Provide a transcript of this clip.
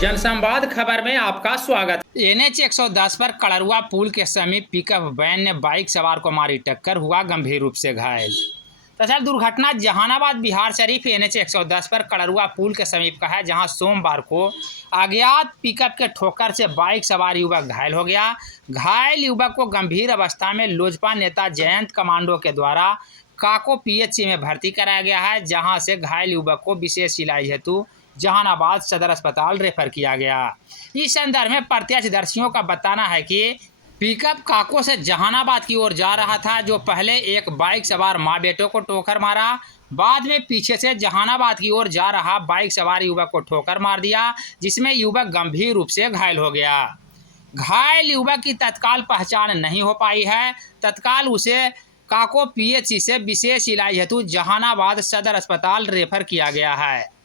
जनसंवाद खबर में आपका स्वागत। NH 110 पर कड़रुआ पुल के समीप पिकअप वैन ने बाइक सवार को मारी टक्कर, हुआ गंभीर रूप से घायल। दरअसल दुर्घटना जहानाबाद बिहार शरीफ NH 110 पर कड़रुआ पुल के समीप का है, जहां सोमवार को अज्ञात पिकअप के ठोकर से बाइक सवार युवक घायल हो गया। घायल युवक को गंभीर अवस्था में लोजपा नेता जयंत कमांडो के द्वारा काको PHC में भर्ती कराया गया है, जहां से घायल युवक को विशेष इलाज हेतु जहानाबाद सदर अस्पताल रेफर किया गया। इस संदर्भ में प्रत्यक्षदर्शियों का बताना है कि पिकअप काको से जहानाबाद की ओर जा रहा था, जो पहले एक बाइक सवार मां बेटों को ठोकर मारा, बाद में पीछे से जहानाबाद की ओर जा रहा बाइक सवार युवक को ठोकर मार दिया, जिसमें युवक गंभीर रूप से घायल हो गया। घायल युवक की तत्काल पहचान नहीं हो पाई है। तत्काल उसे काको PHC से विशेष इलाज हेतु जहानाबाद सदर अस्पताल रेफर किया गया है।